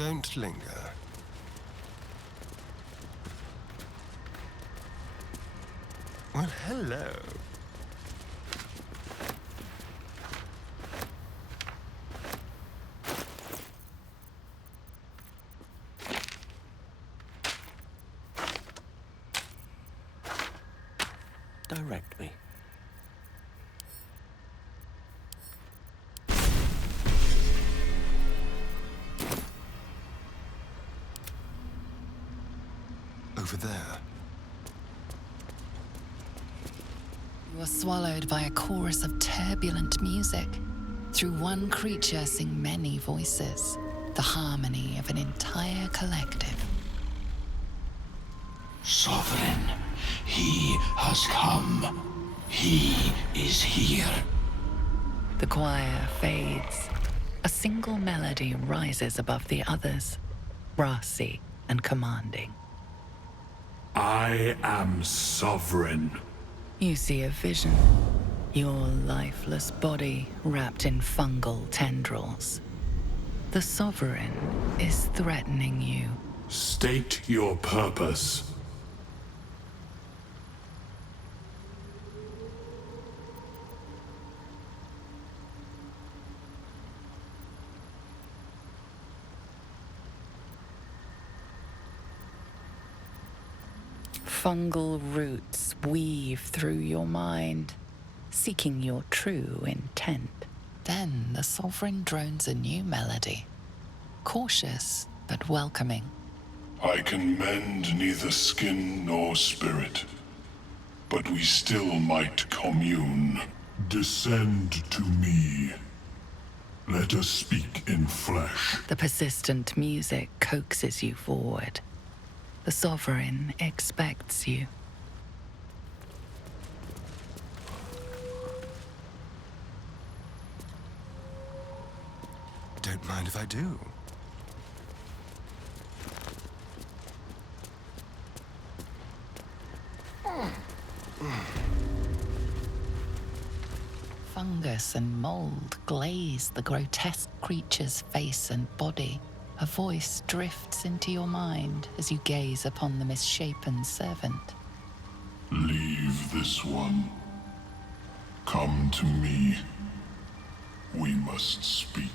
Don't linger. Well, hello. Direct me. Over there. You are swallowed by a chorus of turbulent music. Through one creature sing many voices, the harmony of an entire collective. Sovereign, he has come. He is here. The choir fades. A single melody rises above the others, brassy and commanding. I am sovereign. You see a vision. Your lifeless body wrapped in fungal tendrils. The Sovereign is threatening you. State your purpose. Fungal roots weave through your mind, seeking your true intent. Then the Sovereign drones a new melody, cautious but welcoming. I can mend neither skin nor spirit, but we still might commune. Descend to me. Let us speak in flesh. The persistent music coaxes you forward. The Sovereign expects you. Don't mind if I do. Fungus and mold glaze the grotesque creature's face and body. A voice drifts into your mind as you gaze upon the misshapen servant. Leave this one. Come to me. We must speak.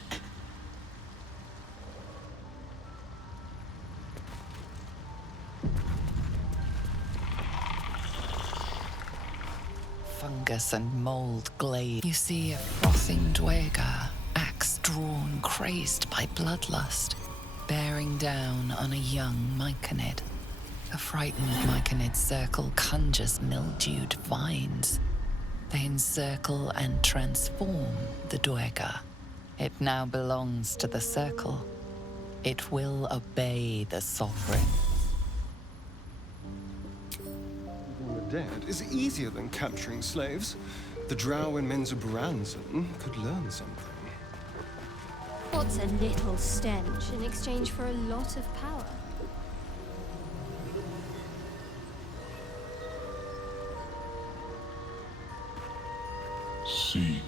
Fungus and mold glaze. You see a frothing Dweger, axe drawn, crazed by bloodlust, bearing down on a young myconid. A frightened myconid circle conjures mildewed vines. They encircle and transform the Dweger. It now belongs to the circle. It will obey the Sovereign. The dead is easier than capturing slaves. The drow in Menzoberranzan could learn something. What's a little stench in exchange for a lot of power? Seek.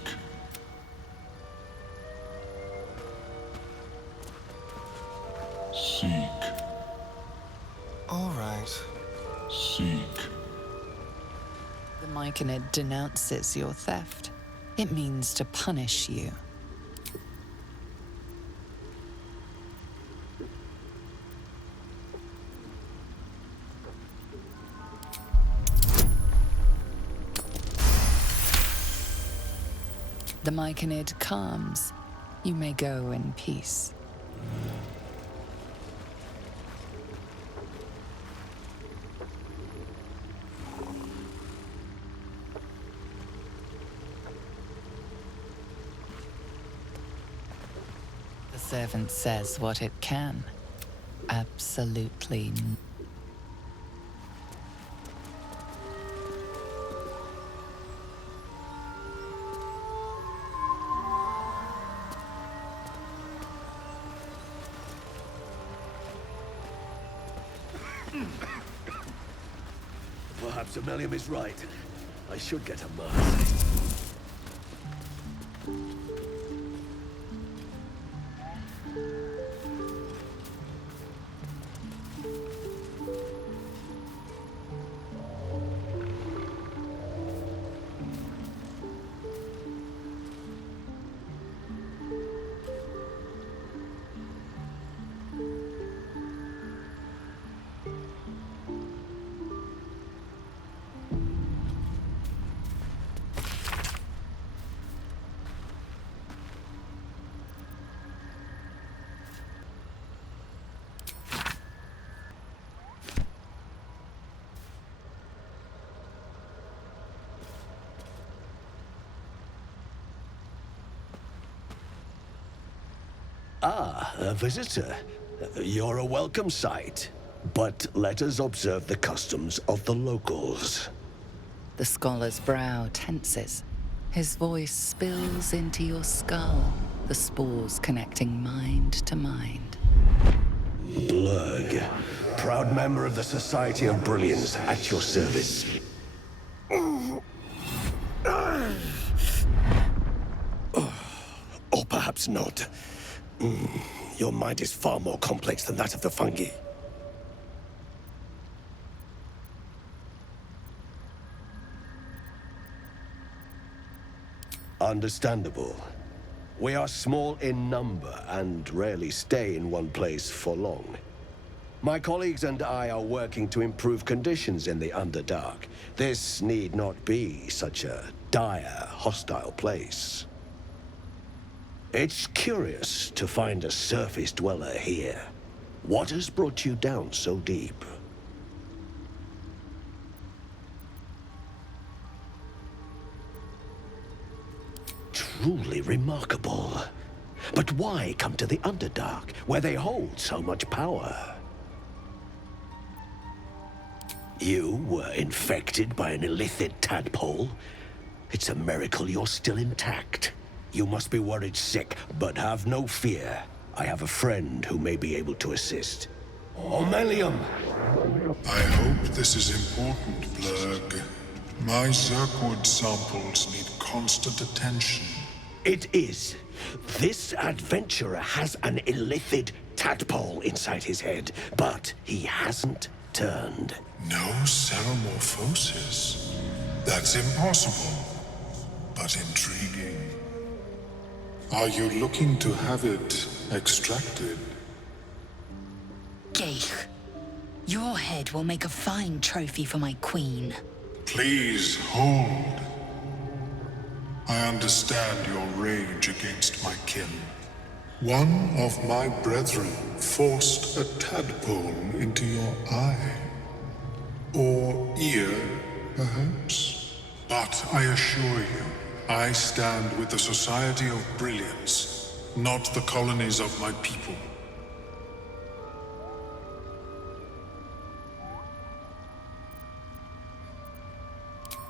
Seek. All right. Seek. The myconid denounces your theft. It means to punish you. The myconid calms. You may go in peace. The servant says what it can. Absolutely. Perhaps Ammonium is right. I should get a mercy. Ah, a visitor. You're a welcome sight. But let us observe the customs of the locals. The scholar's brow tenses. His voice spills into your skull, the spores connecting mind to mind. Blurg, proud member of the Society of Brilliance, at your service. Or perhaps not. Your mind is far more complex than that of the fungi. Understandable. We are small in number and rarely stay in one place for long. My colleagues and I are working to improve conditions in the Underdark. This need not be such a dire, hostile place. It's curious to find a surface dweller here. What has brought you down so deep? Truly remarkable. But why come to the Underdark, where they hold so much power? You were infected by an illithid tadpole? It's a miracle you're still intact. You must be worried sick, but have no fear. I have a friend who may be able to assist. Omelium! I hope this is important, Blurg. My Zirkwood samples need constant attention. It is. This adventurer has an illithid tadpole inside his head, but he hasn't turned. No ceremorphosis. That's impossible, but intriguing. Are you looking to have it extracted? Geich, your head will make a fine trophy for my queen. Please hold. I understand your rage against my kin. One of my brethren forced a tadpole into your eye. Or ear, perhaps? But I assure you, I stand with the Society of Brilliance, not the colonies of my people.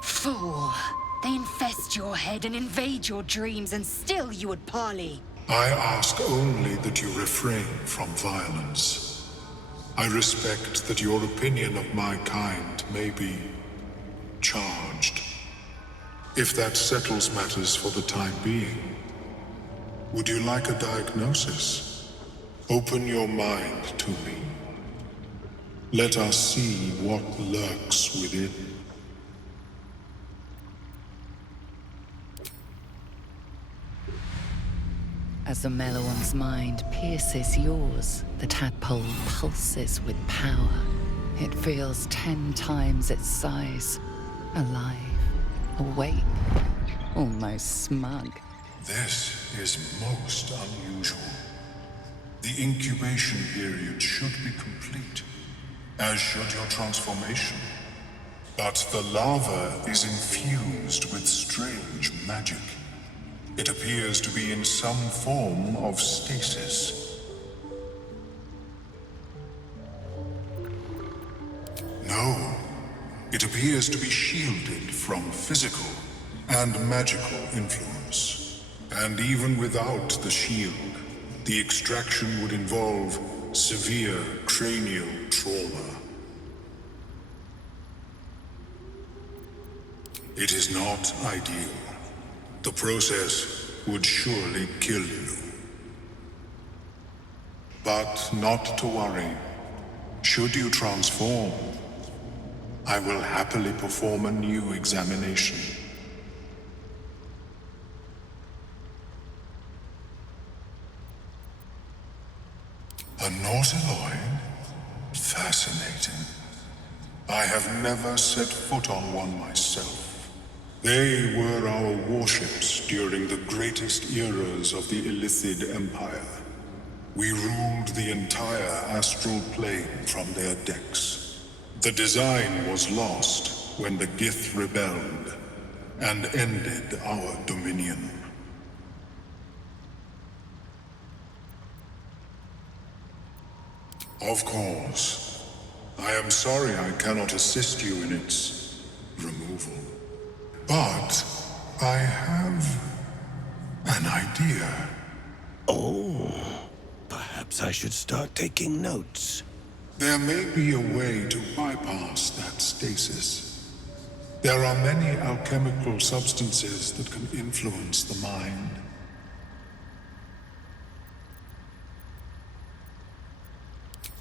Fool! They infest your head and invade your dreams, and still you would parley. I ask only that you refrain from violence. I respect that your opinion of my kind may be charged. If that settles matters for the time being, would you like a diagnosis? Open your mind to me. Let us see what lurks within. As the Meloan's mind pierces yours, the tadpole pulses with power. It feels 10 times its size. Alive, awake, almost smug. This is most unusual. The incubation period should be complete, as should your transformation. But the larva is infused with strange magic. It appears to be in some form of stasis. No, it appears to be shielded from physical and magical influence. And even without the shield, the extraction would involve severe cranial trauma. It is not ideal. The process would surely kill you. But not to worry. Should you transform, I will happily perform a new examination. A Nautiloid? Fascinating. I have never set foot on one myself. They were our warships during the greatest eras of the Illithid Empire. We ruled the entire astral plane from their decks. The design was lost when the Gith rebelled and ended our dominion. Of course. I am sorry I cannot assist you in its removal. But I have an idea. Oh, perhaps I should start taking notes. There may be a way to bypass that stasis. There are many alchemical substances that can influence the mind.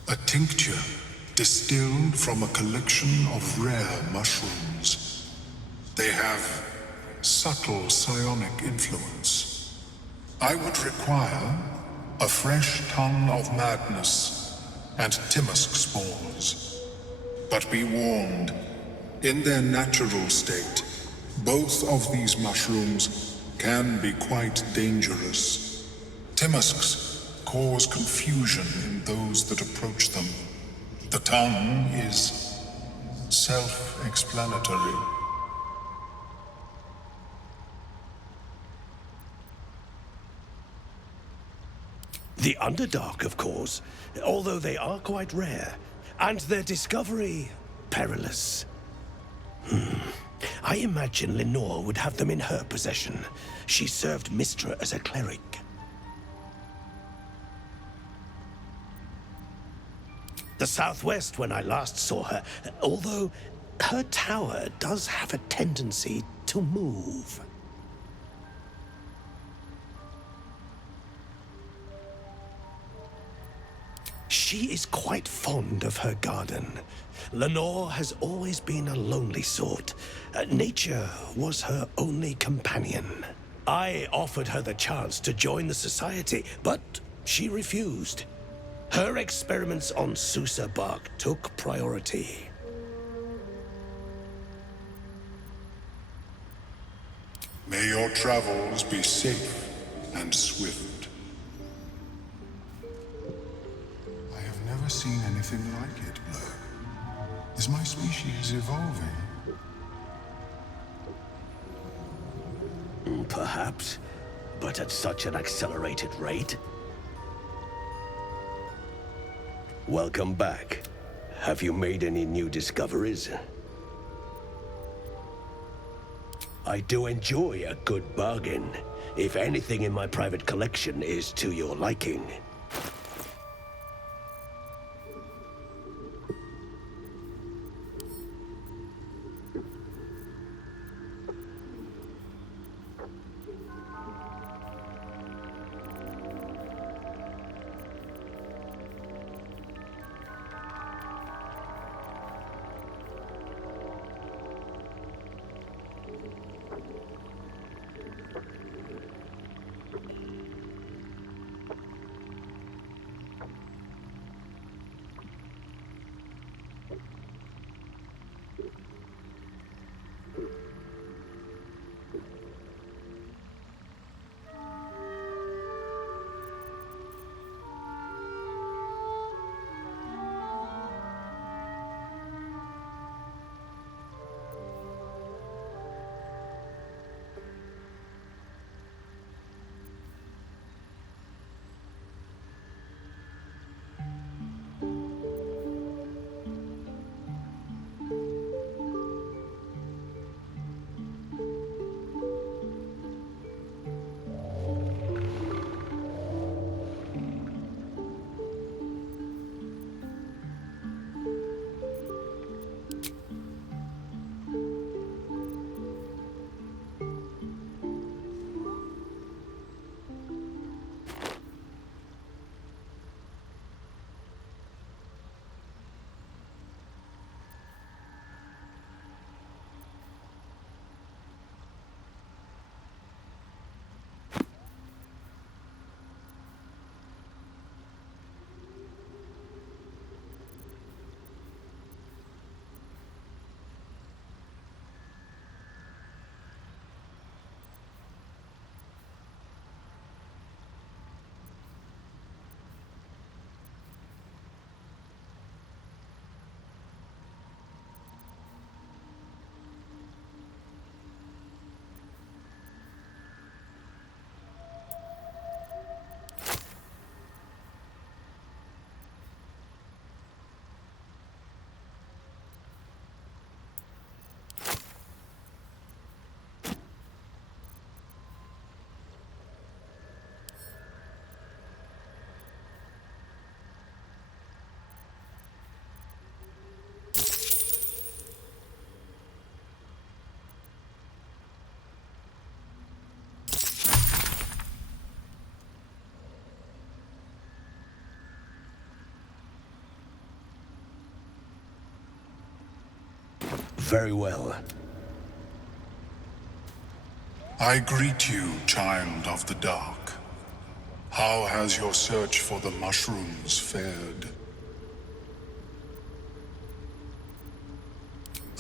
A tincture distilled from a collection of rare mushrooms. They have subtle psionic influence. I would require a fresh ton of madness and Timisk spores. But be warned, in their natural state, both of these mushrooms can be quite dangerous. Timisks cause confusion in those that approach them. The tongue is self-explanatory. The Underdark, of course, although they are quite rare, and their discovery perilous. I imagine Lenore would have them in her possession. She served Mistra as a cleric. The southwest when I last saw her, although her tower does have a tendency to move. She is quite fond of her garden. Lenore has always been a lonely sort. Nature was her only companion. I offered her the chance to join the society, but she refused. Her experiments on Susa bark took priority. May your travels be safe and swift. I have never seen anything like it, Blur. Is my species evolving? Perhaps, but at such an accelerated rate. Welcome back. Have you made any new discoveries? I do enjoy a good bargain, if anything in my private collection is to your liking. very well. I greet you, child of the dark. How has your search for the mushrooms fared?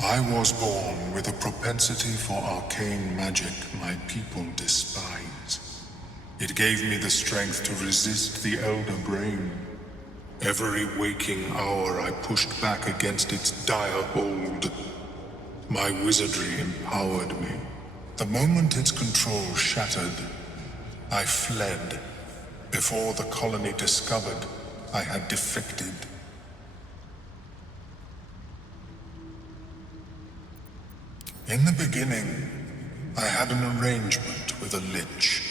I was born with a propensity for arcane magic my people despise. It gave me the strength to resist the Elder Brain. Every waking hour I pushed back against its dire hold. My wizardry empowered me. The moment its control shattered, I fled. Before the colony discovered I had defected. In the beginning, I had an arrangement with a lich.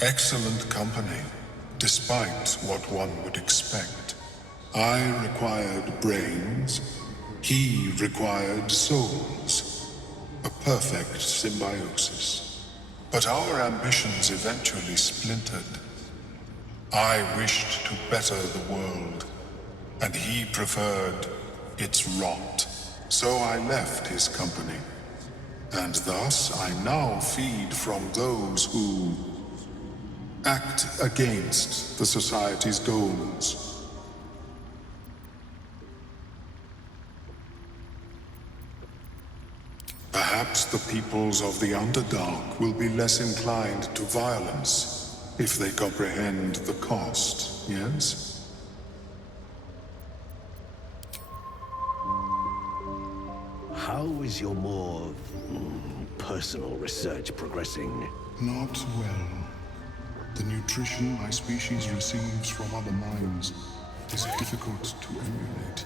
Excellent company, despite what one would expect. I required brains, he required souls. A perfect symbiosis. But our ambitions eventually splintered. I wished to better the world, and he preferred its rot. So I left his company. And thus I now feed from those who act against the Society's goals. Perhaps the peoples of the Underdark will be less inclined to violence if they comprehend the cost, yes? How is your more personal research progressing? Not well. The nutrition my species receives from other minds is difficult to emulate.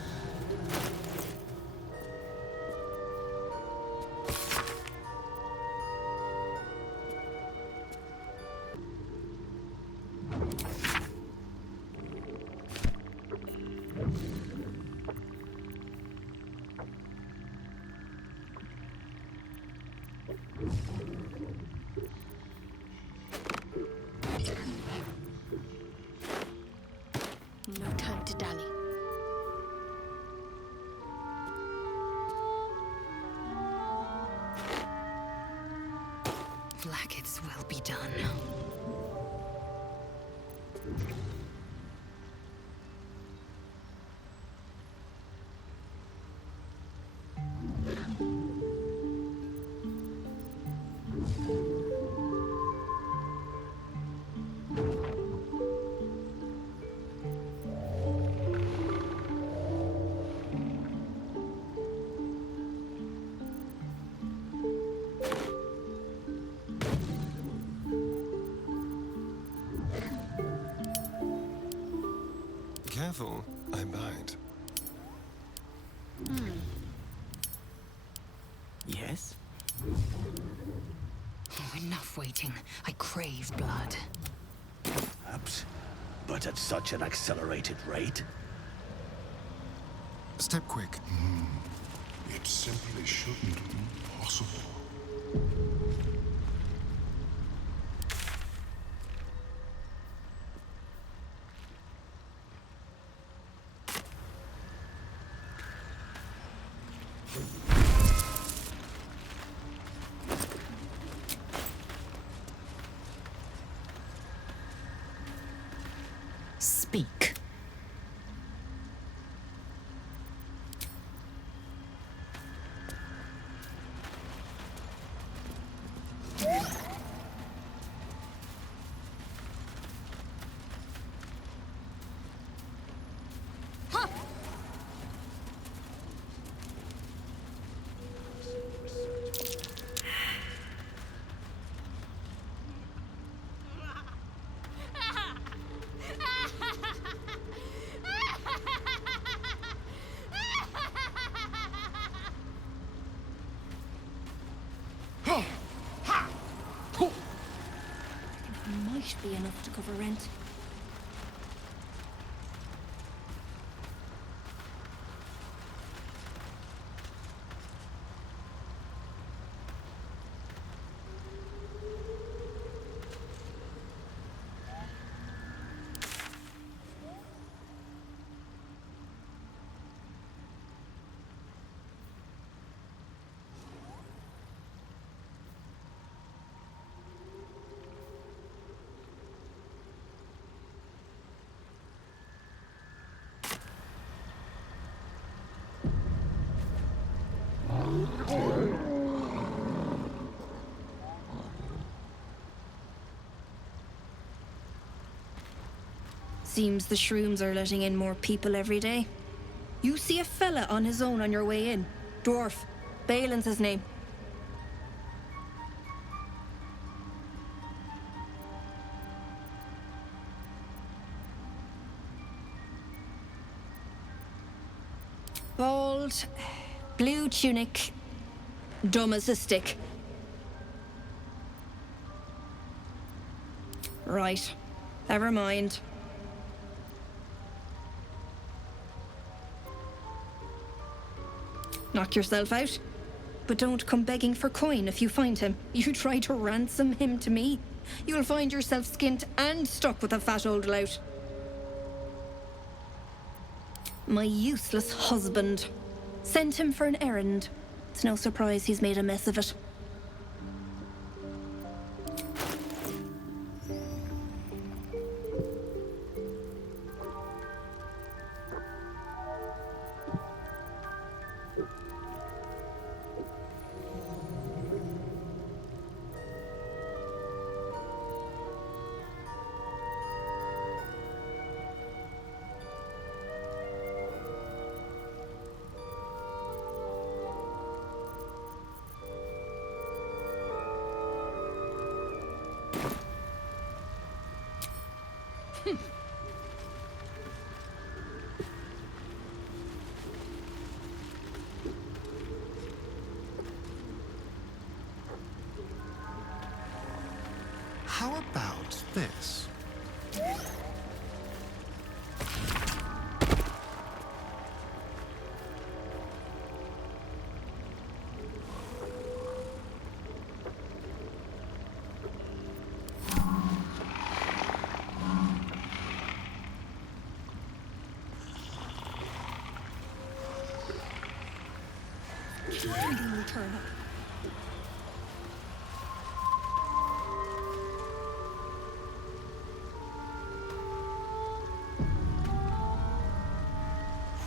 No time to dally. Blackets will be done. Careful, I bite. Yes? Oh, enough waiting. I crave blood. Perhaps, but at such an accelerated rate? Step quick. It simply shouldn't be possible. Speak. Might be enough to cover rent. Seems the shrooms are letting in more people every day. You see a fella on his own on your way in. Dwarf. Balin's his name. Bald, blue tunic, dumb as a stick. Right. Never mind. Knock yourself out. But don't come begging for coin if you find him. You try to ransom him to me, you'll find yourself skint and stuck with a fat old lout. My useless husband. Sent him for an errand. It's no surprise he's made a mess of it. How about this? Turn up.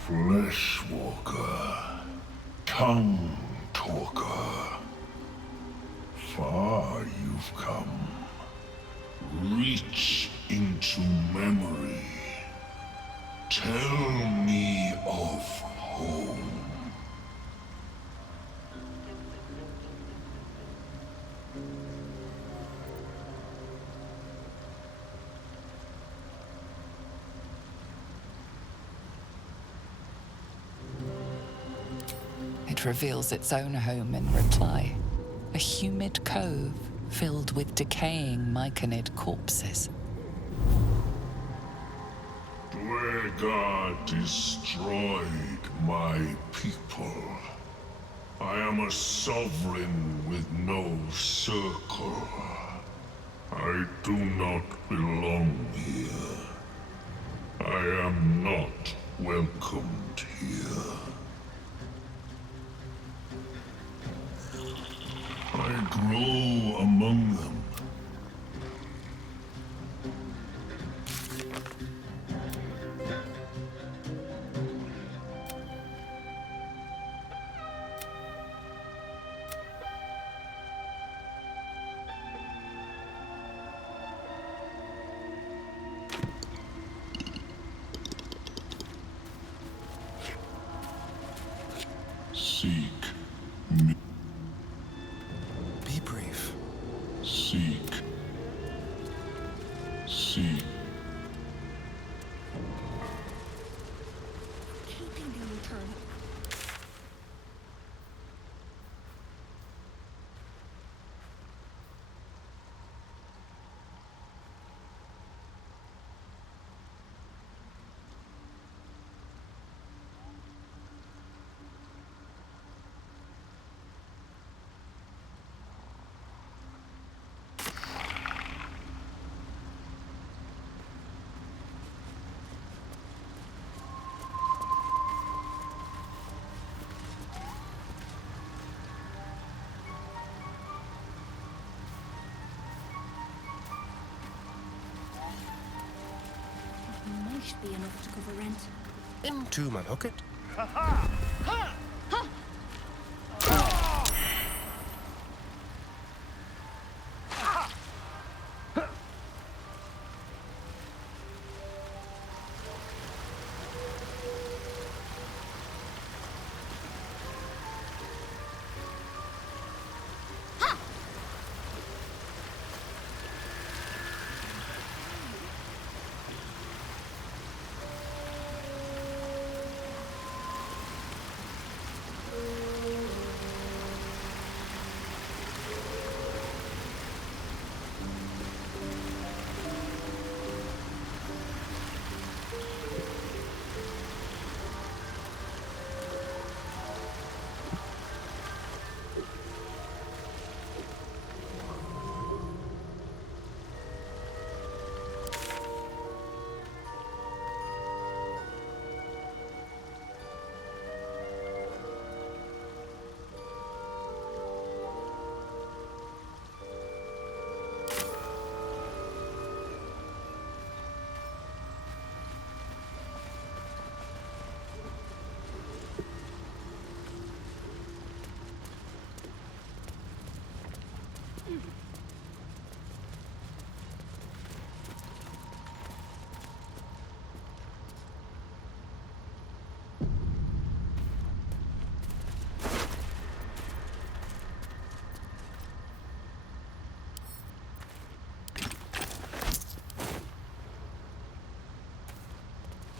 Fleshwalker, tongue talker. Far you've come. Reach into memory. Tell me of home. It reveals its own home in reply. A humid cove filled with decaying myconid corpses. Dwargar destroyed my people. I am a sovereign with no circle. I do not belong here. I am not welcomed here. I grow among them. Seek me. Be brief. Seek. Seek. Keeping the return. Might be enough to cover rent. Into man hook it.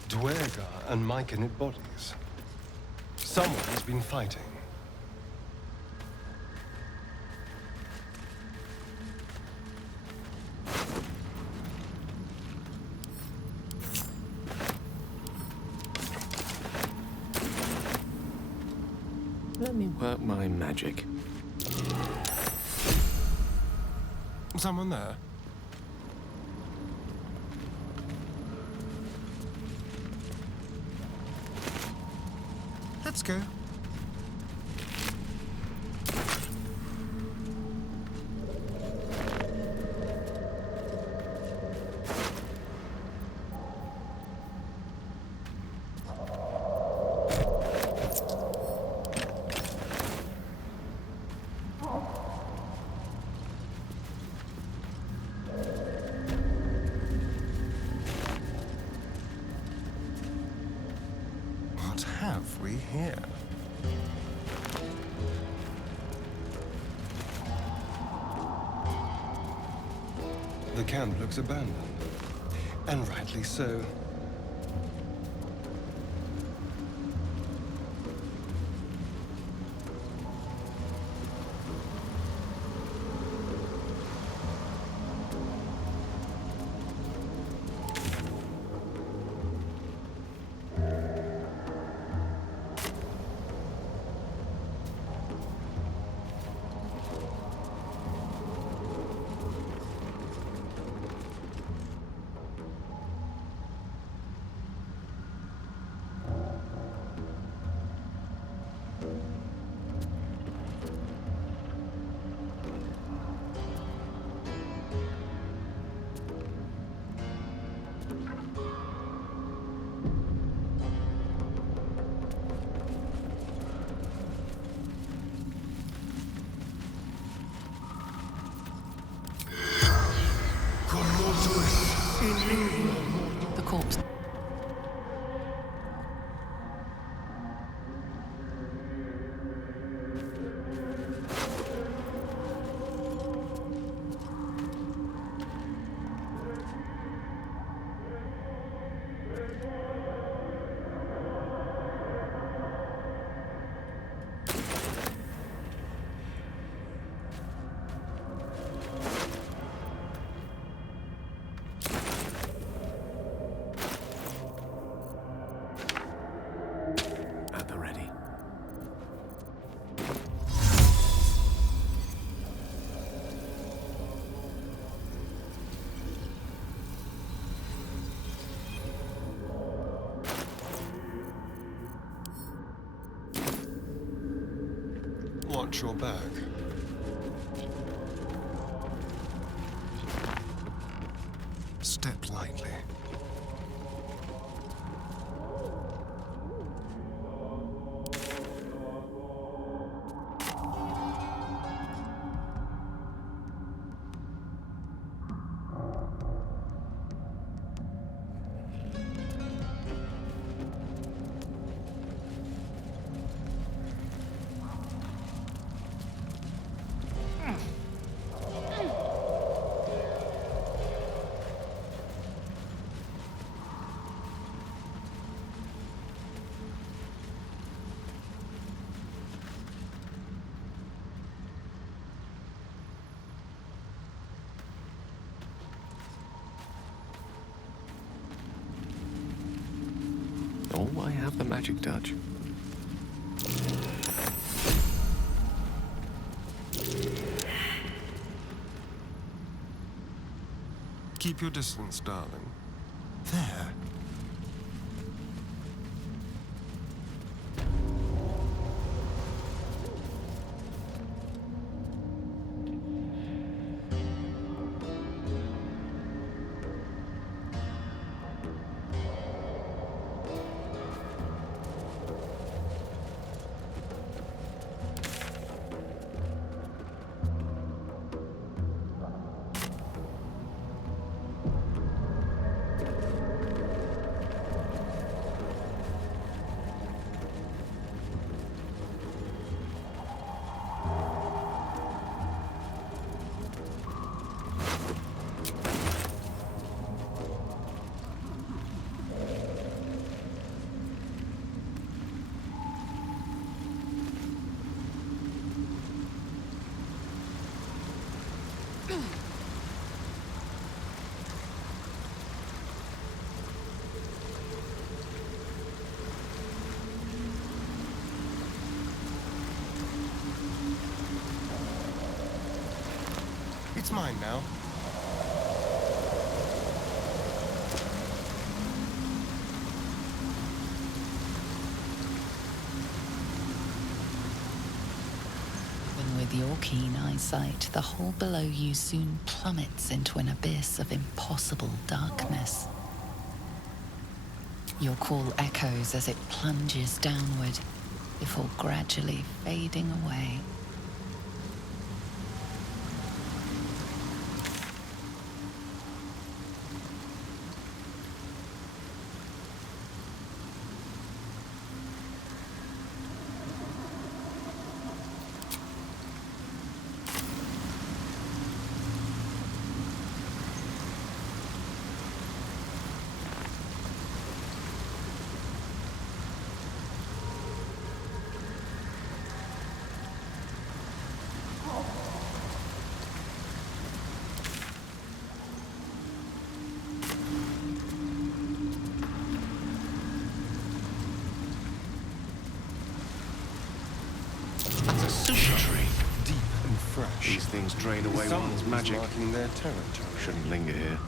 Dwergar and Myconid bodies. Someone's been fighting. Let me work my magic. Someone there? Let's go. What have we here? The camp looks abandoned. And rightly so. The corpse. At the ready. Watch your back. Step lightly. Oh, I have the magic touch. Keep your distance, darling. There. fine now. Even with your keen eyesight, the hole below you soon plummets into an abyss of impossible darkness. Your call echoes as it plunges downward, before gradually fading away. Deep and fresh. These things drain away one's Someone's magic. marking their territory. Shouldn't linger here.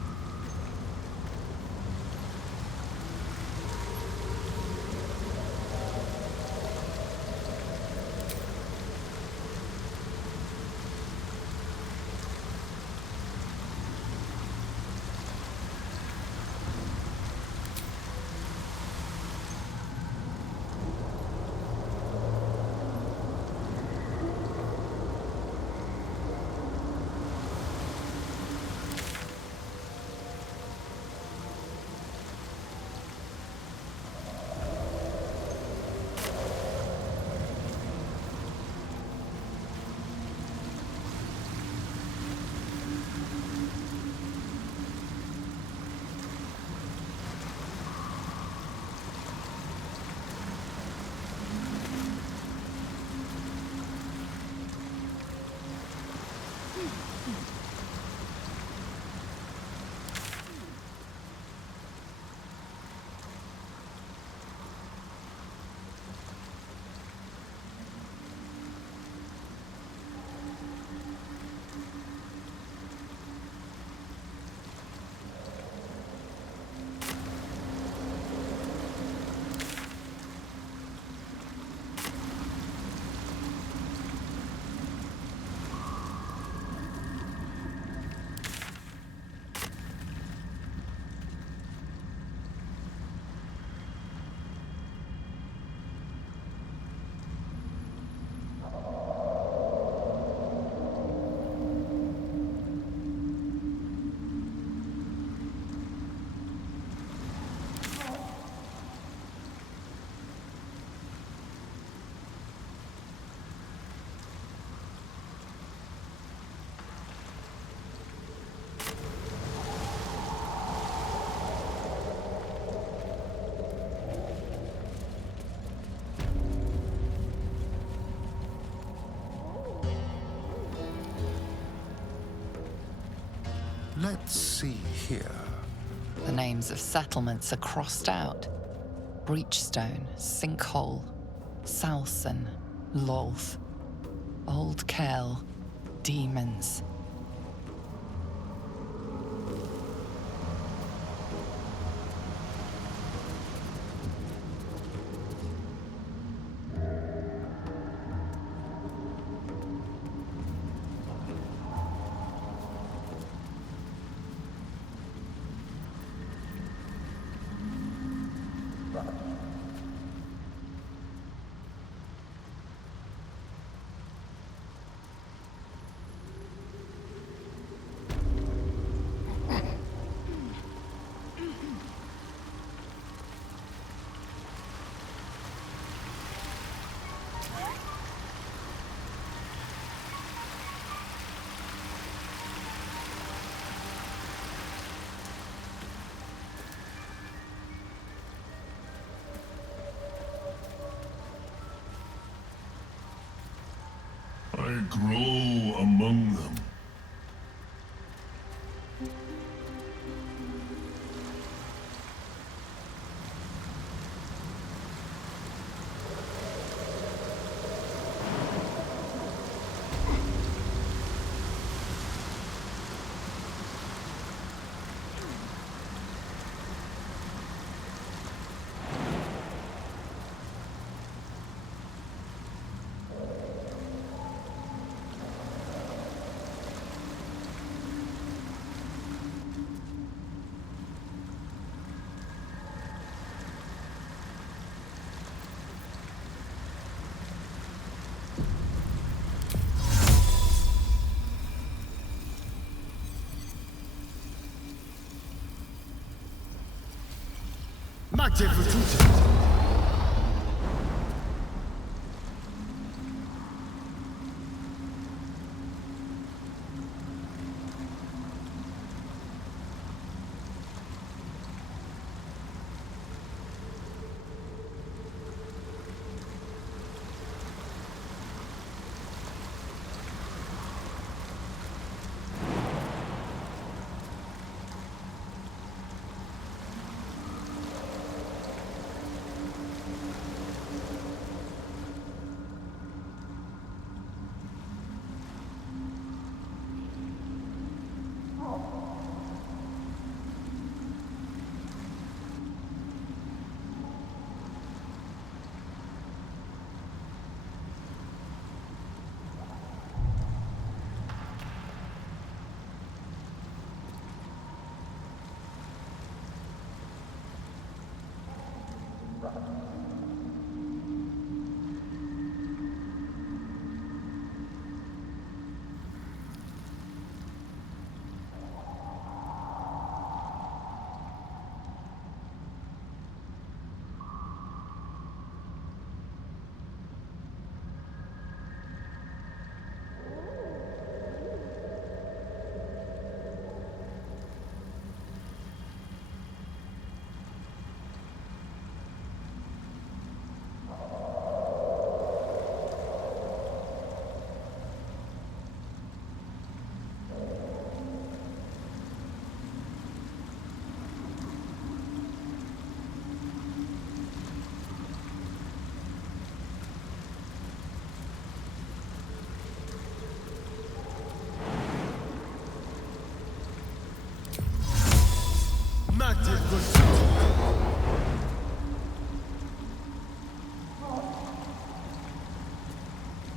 Let's see here. The names of settlements are crossed out. Breachstone, Sinkhole, Salson, Lolth, Old Kell, Demons. I grow among them.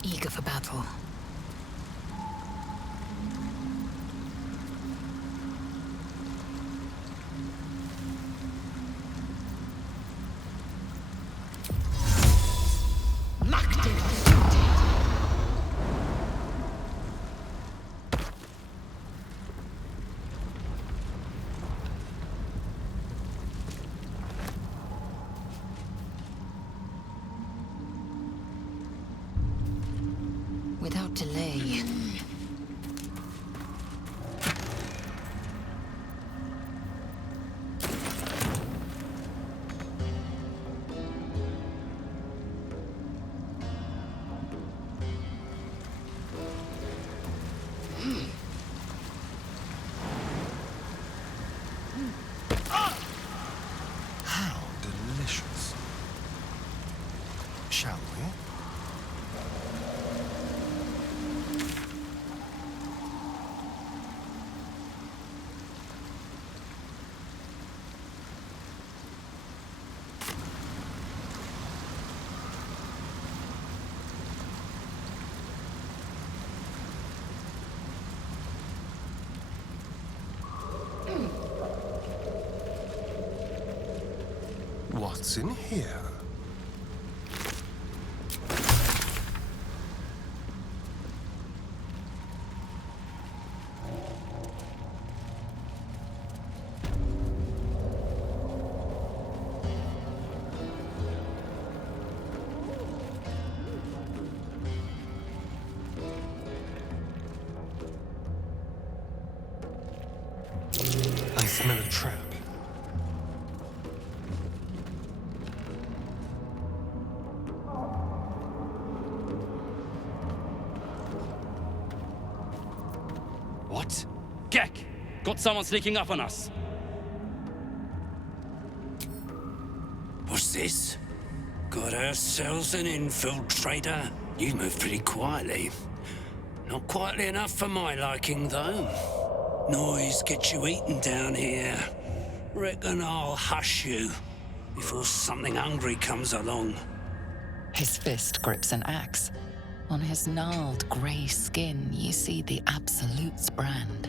Eager for battle. Without delay. How delicious. Shall we? What's in here? I smell a trap. What? Gek! Got someone sneaking up on us. What's this? Got ourselves an infiltrator? You move pretty quietly. Not quietly enough for my liking, though. Noise gets you eaten down here. Reckon I'll hush you before something hungry comes along. His fist grips an axe. On his gnarled grey skin, you see the Absolute's brand.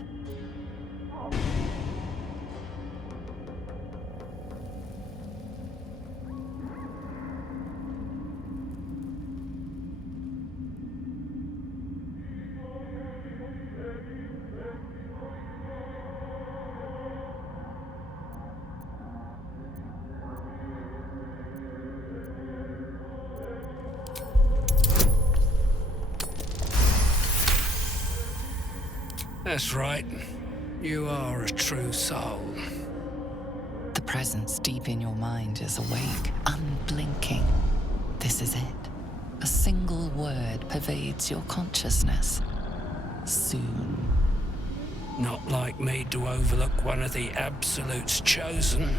That's right. You are a true soul. The presence deep in your mind is awake, unblinking. This is it. A single word pervades your consciousness. Soon. Not like me to overlook one of the Absolute's chosen.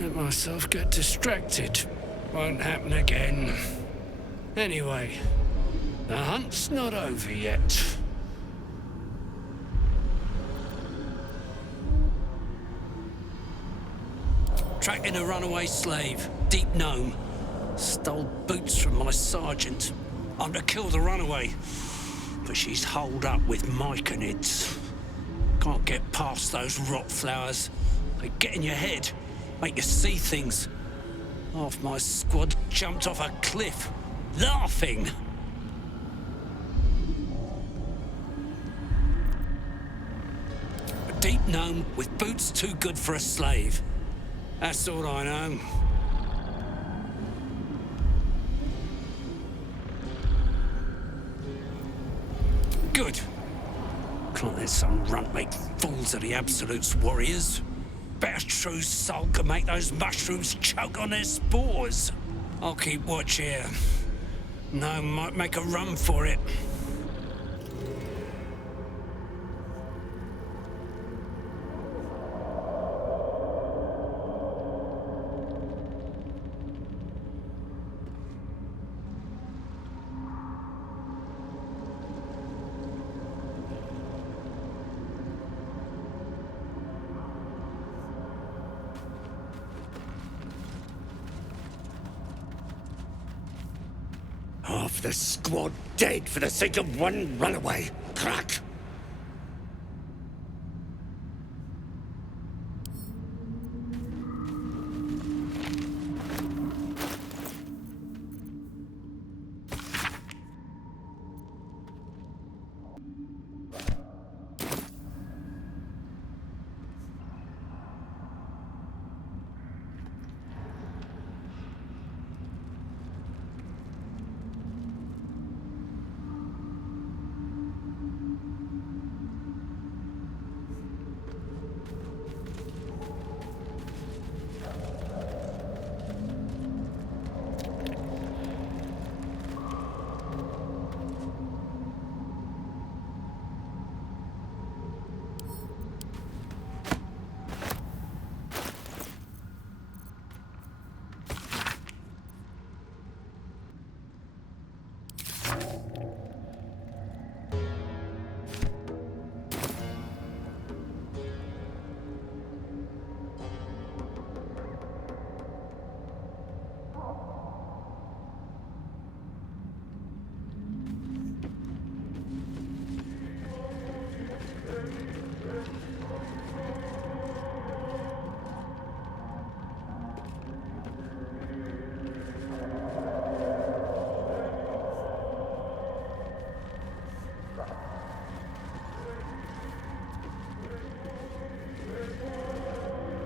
Let myself get distracted. Won't happen again. Anyway, the hunt's not over yet. Tracking a runaway slave, Deep Gnome. Stole boots from my sergeant. I'm to kill the runaway, but she's holed up with myconids. Can't get past those rot flowers. They get in your head, make you see things. Half my squad jumped off a cliff, laughing. A deep gnome with boots too good for a slave. That's all I know. Good. Can't let some runt make fools of the Absolute's warriors. Bet a true soul can make those mushrooms choke on their spores. I'll keep watch here. No, might make a run for it. Half the squad dead for the sake of one runaway. Crack!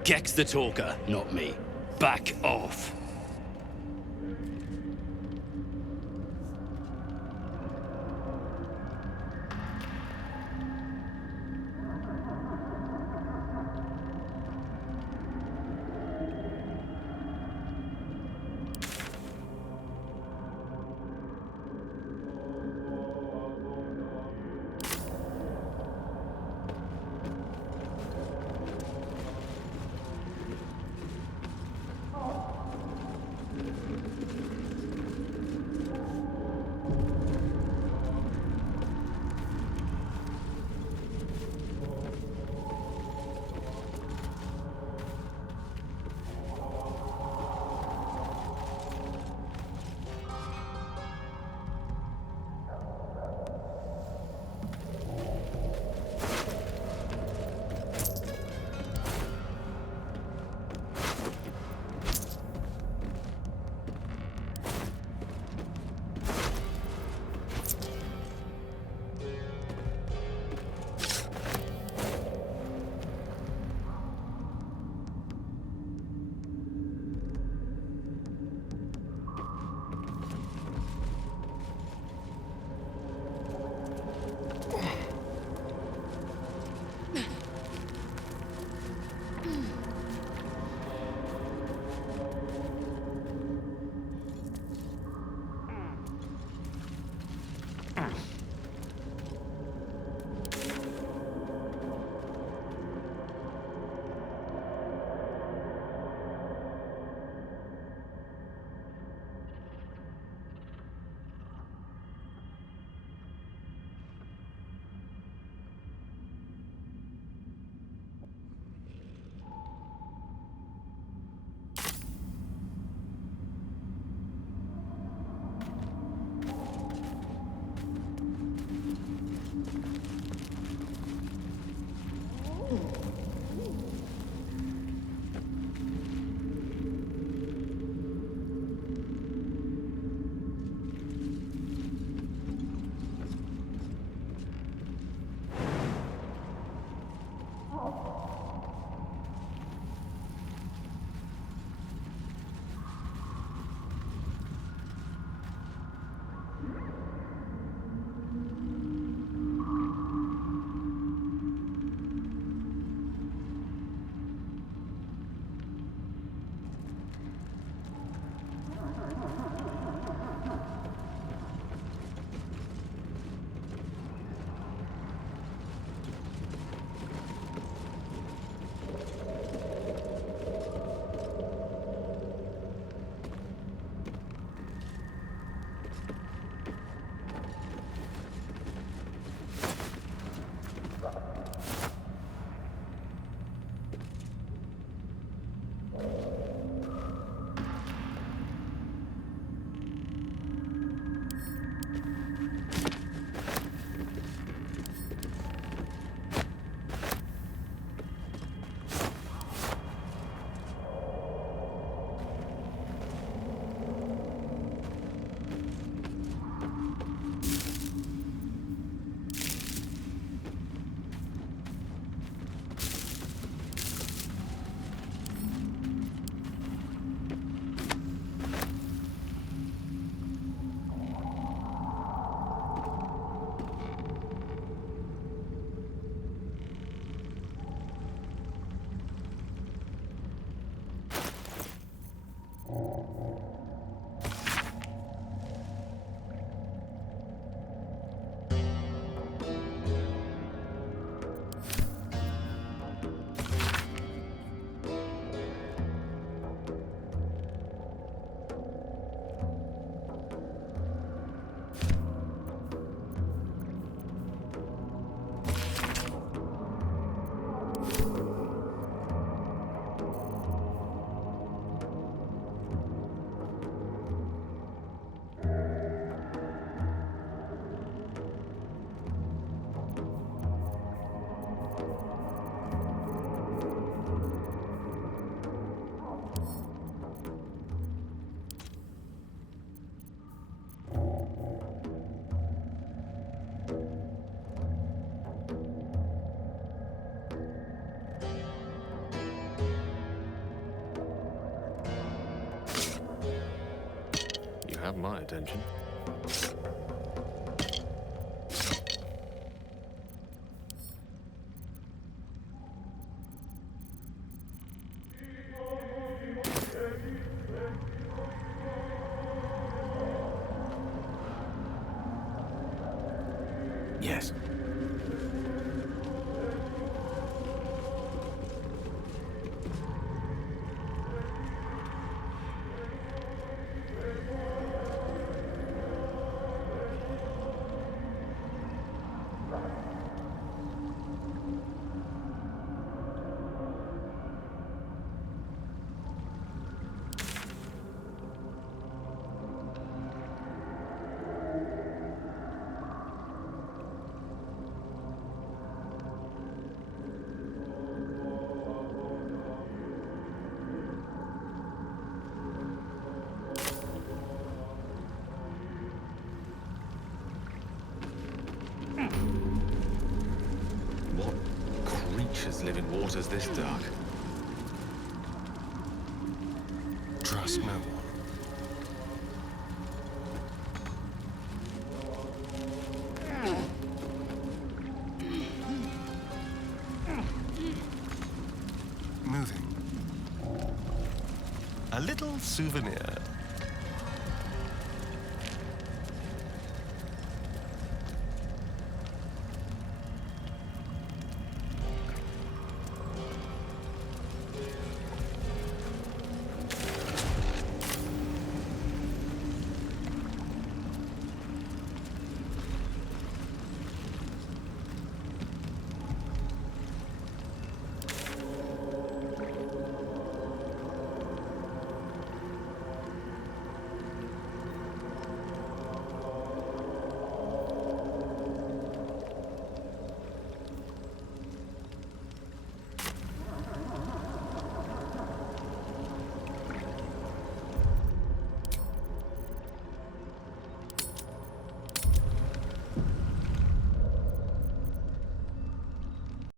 Gek's the talker, not me. Back off. have my attention. Yes. What creatures live in waters this dark? Trust no one. Moving. A little souvenir.